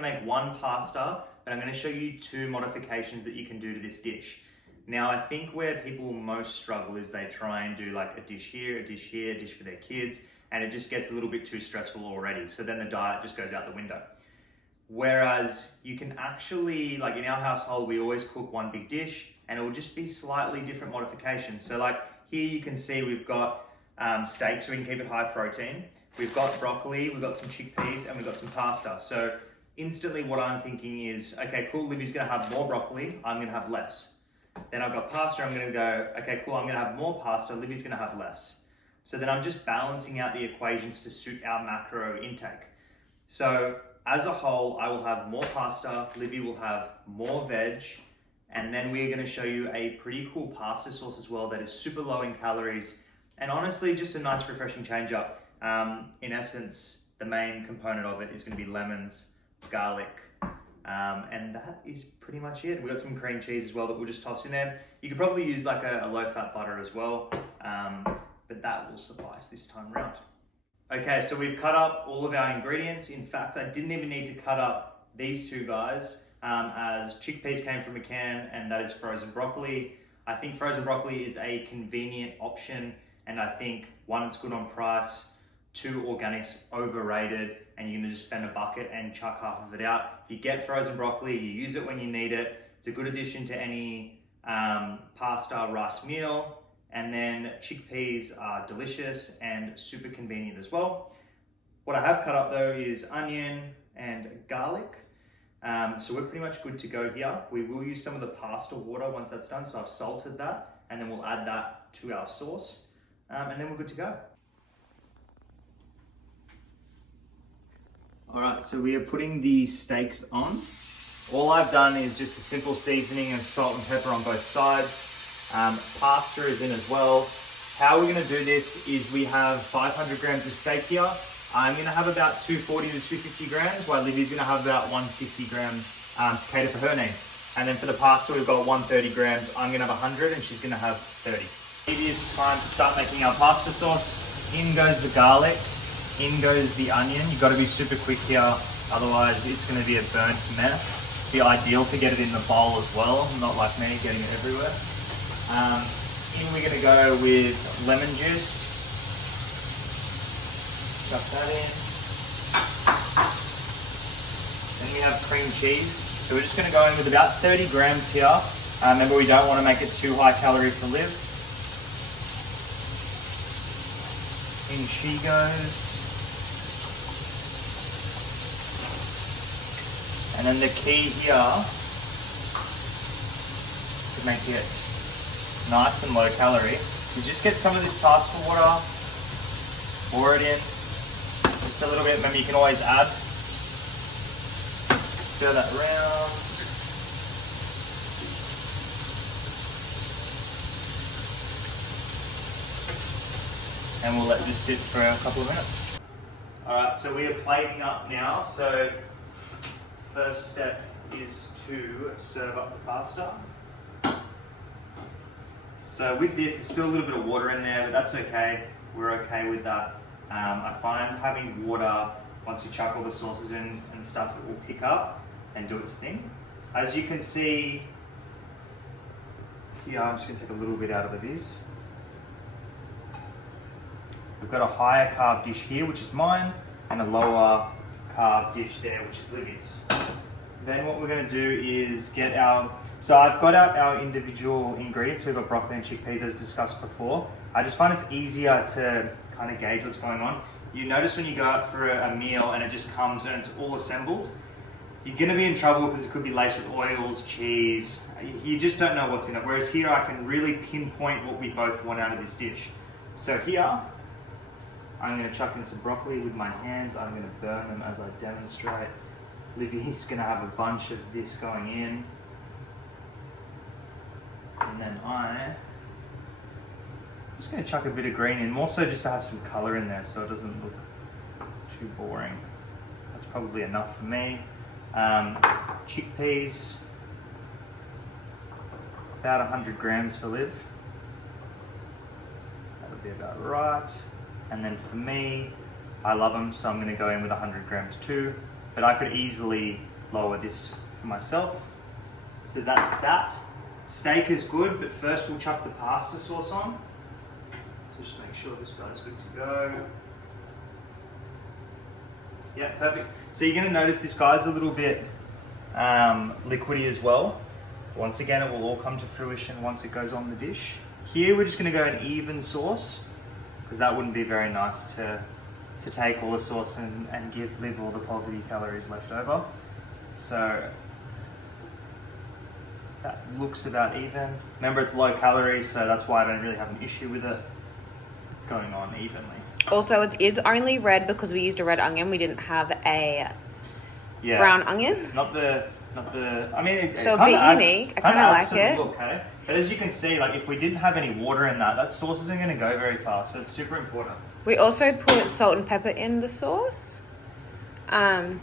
going to make one pasta, but I'm going to show you 2 modifications that you can do to this dish. Now, I think where people most struggle is they try and do like a dish here, a dish here, a dish for their kids, and it just gets a little bit too stressful already. So then the diet just goes out the window. Whereas you can actually, like in our household, we always cook one big dish and it will just be slightly different modifications. So like here you can see we've got steak, so we can keep it high protein. We've got broccoli, we've got some chickpeas, and we've got some pasta. So instantly what I'm thinking is, okay, cool, Livy's gonna have more broccoli, I'm gonna have less. Then I've got pasta, I'm gonna go, okay, cool, I'm gonna have more pasta, Livy's gonna have less. So then I'm just balancing out the equations to suit our macro intake. So as a whole, I will have more pasta, Livy will have more veg, and then we're gonna show you a pretty cool pasta sauce as well that is super low in calories, and honestly, just a nice refreshing change up. In essence, the main component of it is gonna be lemons, garlic, and that is pretty much it. We've got some cream cheese as well that we'll just toss in there. You could probably use like a low-fat butter as well, but that will suffice this time around. Okay, so we've cut up all of our ingredients. In fact, I didn't even need to cut up these 2 guys, as chickpeas came from a can, and that is frozen broccoli. I think frozen broccoli is a convenient option, and I think 1, it's good on price, 2, organic's overrated, and you're gonna just spend a bucket and chuck half of it out. If you get frozen broccoli, you use it when you need it. It's a good addition to any pasta, rice meal. And then chickpeas are delicious and super convenient as well. What I have cut up though is onion and garlic. So we're pretty much good to go here. We will use some of the pasta water once that's done. So I've salted that, and then we'll add that to our sauce. And then we're good to go. All right, so we are putting the steaks on. All I've done is just a simple seasoning of salt and pepper on both sides. Pasta is in as well. How we're going to do this is we have 500 grams of steak here. I'm going to have about 240 to 250 grams, while Livy's going to have about 150 grams to cater for her needs. And then for the pasta, we've got 130 grams. I'm going to have 100 and she's going to have 30. It is time to start making our pasta sauce. In goes the garlic. In goes the onion. You've got to be super quick here, otherwise it's going to be a burnt mess. It'd be ideal to get it in the bowl as well, not like me getting it everywhere. In we're going to go with lemon juice. Chuck that in. Then we have cream cheese. So we're just going to go in with about 30 grams here. Remember, we don't want to make it too high calorie for Liv. In she goes. And then the key here to make it nice and low calorie is just get some of this pasta water, pour it in, just a little bit. Remember, you can always add. Stir that around. And we'll let this sit for a couple of minutes. All right, so we are plating up now. So first step is to serve up the pasta. So with this, there's still a little bit of water in there, but that's okay. We're okay with that. I find having water, once you chuck all the sauces in and stuff, it will pick up and do its thing. As you can see here, I'm just gonna take a little bit out of the vis. We've got a higher carb dish here, which is mine, and a lower carb dish there, which is Livy's. Then what we're going to do is get so I've got out our individual ingredients. We've got broccoli and chickpeas as discussed before. I just find it's easier to kind of gauge what's going on. You notice when you go out for a meal and it just comes and it's all assembled, you're going to be in trouble because it could be laced with oils, cheese. You just don't know what's in it. Whereas here I can really pinpoint what we both want out of this dish. So here, I'm going to chuck in some broccoli with my hands. I'm going to burn them as I demonstrate. Livy's going to have a bunch of this going in. And then I'm just going to chuck a bit of green in, more so just to have some colour in there so it doesn't look too boring. That's probably enough for me. Chickpeas, about 100 grams for Liv. That would be about right. And then for me, I love them, so I'm going to go in with 100 grams too. but I could easily lower this for myself. So that's that. Steak is good, but first we'll chuck the pasta sauce on. So just make sure this guy's good to go. Yeah, perfect. So you're gonna notice this guy's a little bit liquidy as well. Once again, it will all come to fruition once it goes on the dish. Here, we're just gonna go an even sauce, because that wouldn't be very nice to take all the sauce and give Liv all the poverty calories left over. So that looks about even. Remember, it's low calorie, so that's why I don't really have an issue with it going on evenly. Also, it is only red because we used a red onion. We didn't have a brown onion. Not the. I mean, so a bit unique. I kind of like it. Look, okay? But as you can see, like if we didn't have any water in that sauce isn't going to go very far. So it's super important. We also put salt and pepper in the sauce, and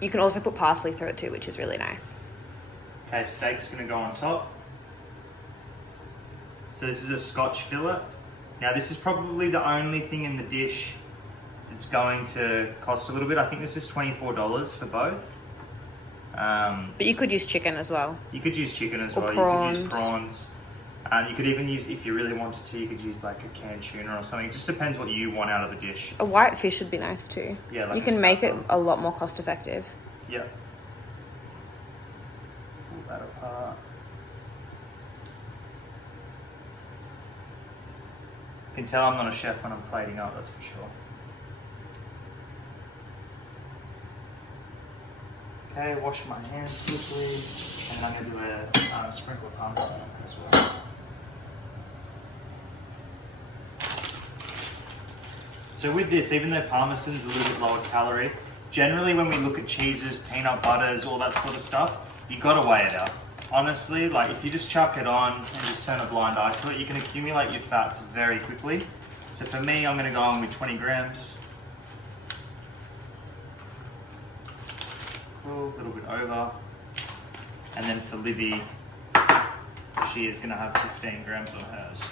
you can also put parsley through it too, which is really nice. Okay, steak's going to go on top. So this is a Scotch fillet. Now this is probably the only thing in the dish that's going to cost a little bit. I think this is $24 for both. But you could use chicken as well. You could use chicken as well. Prawns. You could use prawns. You could even use, if you really wanted to, you could use like a canned tuna or something. It just depends what you want out of the dish. A white fish would be nice too. Yeah, like you can make it a lot more cost effective. Yeah. Pull that apart. You can tell I'm not a chef when I'm plating up, that's for sure. Okay, wash my hands quickly, and I'm going to do a sprinkle of parmesan as well. So with this, even though parmesan's a little bit lower calorie, generally when we look at cheeses, peanut butters, all that sort of stuff, you gotta weigh it out. Honestly, like if you just chuck it on and just turn a blind eye to it, you can accumulate your fats very quickly. So for me, I'm gonna go on with 20 grams. Cool, a little bit over. And then for Livy, she is gonna have 15 grams on hers.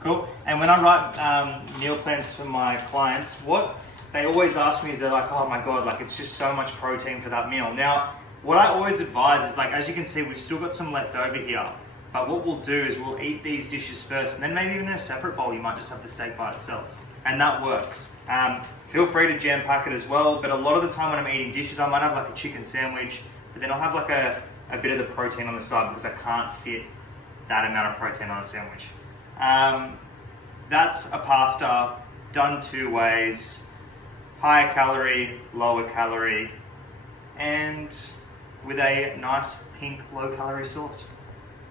Cool. And when I write meal plans for my clients, what they always ask me is they're like, oh my God, like it's just so much protein for that meal. Now, what I always advise is like, as you can see, we've still got some left over here. But what we'll do is we'll eat these dishes first, and then maybe even in a separate bowl, you might just have the steak by itself. And that works. Feel free to jam pack it as well, but a lot of the time when I'm eating dishes, I might have like a chicken sandwich, but then I'll have like a bit of the protein on the side because I can't fit that amount of protein on a sandwich. That's a pasta done two ways, higher calorie, lower calorie, and with a nice pink low calorie sauce.